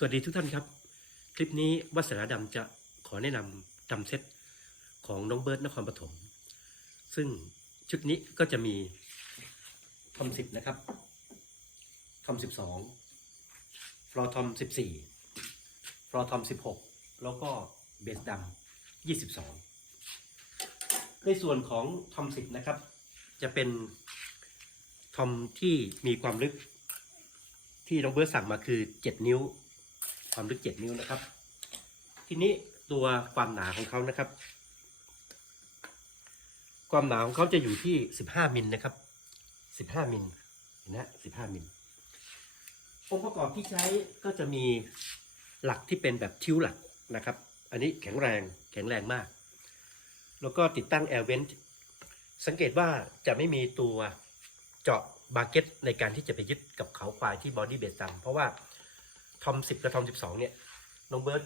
สวัสดีทุกท่านครับ คลิปนี้วัสนาดำจะขอแนะนำดำเซตของน้องเบิร์ดนครปฐมซึ่งชุดนี้ก็จะมีทอมสิบนะครับทอมสิบสองฟลอทอมสิบสี่ฟลอทอมสิบหกแล้วก็เบสดำยี่สิบสองในส่วนของทอมสิบนะครับ จะเป็นทอมที่มีความลึกที่น้องเบิร์ดสั่งมาคือ 7 นิ้ว ความลึก7นิ้วนะครับ ทีนี้ตัวความหนาของเขานะครับ ความหนาของเขาจะอยู่ที่15มิลนะครับ15มิลเห็นนะ15มิลองค์ประกอบที่ใช้ก็จะมีหลักที่เป็นแบบชิ้วหลักนะครับ อันนี้แข็งแรงแข็งแรงมาก แล้วก็ติดตั้งแอร์เวนสังเกตว่าจะไม่มีตัวเจาะบาร์เก็ตในการที่จะไปยึดกับเขาควายที่บอดี้เบสดำเพราะว่า ทอม10กับทอม12เนี่ยน้องเบิร์ต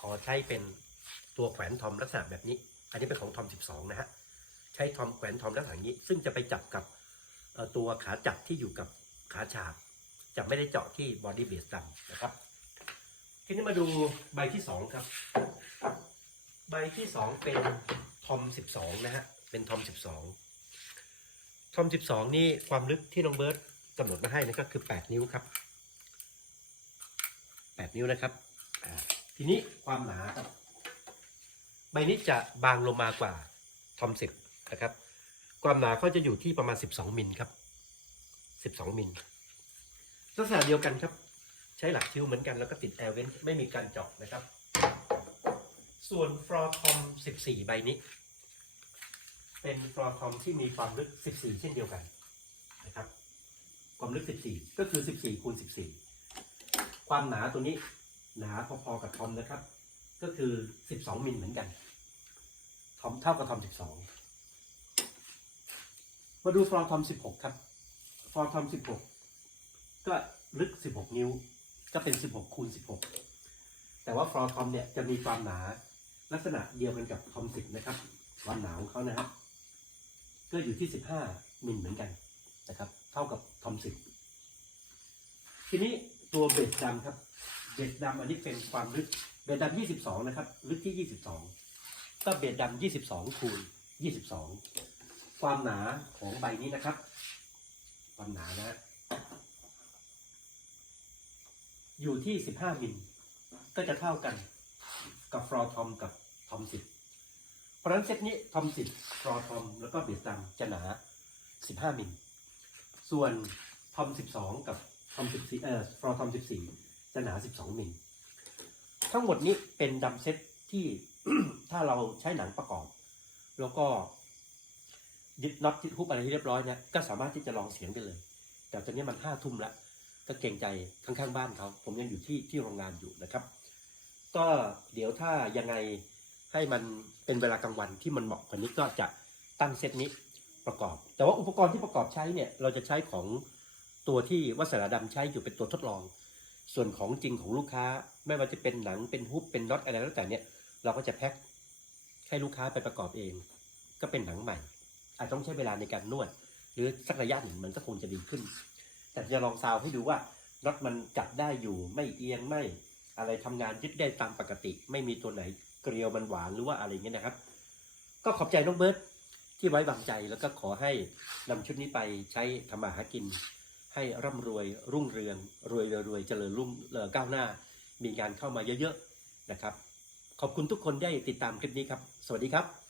ขอใช้เป็นตัวแขวนทอมลักษณะแบบนี้ อันนี้เป็นของทอม12นะฮะใช้ทอมแขวนทอมลักษณะนี้ ซึ่งจะไปจับกับตัวขาจับที่อยู่กับขาฉากจะไม่ได้เจาะที่บอดี้เบสดำนะครับ ทีนี้มาดูใบที่2ครับ ใบที่2เป็นทอม12นะฮะเป็นทอม12ทอม12นี่ความลึกที่น้องเบิร์ตกำหนดมาให้นะก็คือ8นิ้วครับ 8นิ้วนะครับ ทีนี้ความหนาครับ ใบนี้จะบางลงมากว่าทอม10นะครับ ความหนาเขาจะอยู่ที่ประมาณ 12 มิลครับ 12 มิลลักษณะเดียวกันครับ ใช้หลักชิ้วเหมือนกันแล้วก็ติดแอร์เวนไม่มีการเจาะนะครับ ส่วนฟลอร์ทอม 14 ใบนี้ เป็นฟลอร์ทอมที่มีความลึก 14 เช่นเดียวกันนะครับ ความลึก 14 ก็คือ 14คูณ14 ความหนาตัวนี้หนาพอๆกับทอมนะครับ ก็คือ 12มิลเหมือนกันทอมเท่ากับทอม 12 มาดูฟลอร์ทอม 16 ครับฟลอร์ทอม 16 ก็ลึก 16 นิ้ว ก็เป็น 16คูณ16 แต่ว่าฟลอร์ทอมเนี่ยจะมีความหนาลักษณะเดียวกันกับทอม 10 นะครับความหนาของเขานะครับก็อยู่ที่ 15มิลเหมือนกันนะครับ เท่ากับทอม 10 ทีนี้ ตัวเบสดดำครับ เบสดดำอันนี้เป็นความลึก เบสดดำ22นะครับ ลึกที่22ก็เบสดดำ22คูณ22ความหนาของใบนี้นะครับ ความหนานะ อยู่ที่15มิลก็จะเท่ากันกับฟลอทอมกับทอม10เพราะฉะนั้นเซตนี้ทอม10ฟลอทอมแล้วก็เบสดำจะหนา15มิลส่วนทอม12กับ ทอม14เอ่อฟลอร์ทอม14จะหนา12มิลทั้งหมดนี้เป็นดำเซตที่ ถ้าเราใช้หนังประกอบ แล้วก็ยึดน็อตยึดฮุบอะไรที่เรียบร้อยเนี่ยก็สามารถที่จะลองเสียงได้เลย แต่ตอนนี้มันห้าทุ่มแล้วก็เกรงใจข้างๆบ้านเขา ผมยังอยู่ที่ที่โรงงานอยู่นะครับ ก็เดี๋ยวถ้ายังไงให้มันเป็นเวลากลางวันที่มันเหมาะกว่านี้ก็จะตั้งเซตนี้ประกอบ แต่ว่าอุปกรณ์ที่ประกอบใช้เนี่ยเราจะใช้ของ ตัวที่วัสนาดำใช้อยู่เป็นตัวทดลอง ส่วนของจริงของลูกค้าไม่ว่าจะเป็นหนังเป็นฮุบเป็นน็อตอะไรแล้วแต่เนี่ยเราก็จะแพ็คให้ลูกค้าไปประกอบเอง ก็เป็นหนังใหม่ อาจต้องใช้เวลาในการนวด หรือสักระยะหนึ่งมันก็คงจะดีขึ้น แต่จะลองซาวให้ดูว่าน็อตมันจับได้อยู่ไม่เอียงไม่อะไรทำงานยึดได้ตามปกติ ไม่มีตัวไหนเกลียวมันหวานหรือว่าอะไรเงี้ยนะครับ ก็ขอบใจน้องเบิร์ตที่ไว้วางใจแล้วก็ขอให้นำชุดนี้ไปใช้ทำมาหากิน ให้ร่ำรวยรุ่งเรืองรวยรวยเจริญรุ่งเรืองก้าวหน้า มีงานเข้ามาเยอะๆนะครับ ขอบคุณทุกคนได้ติดตามคลิปนี้ครับ สวัสดีครับ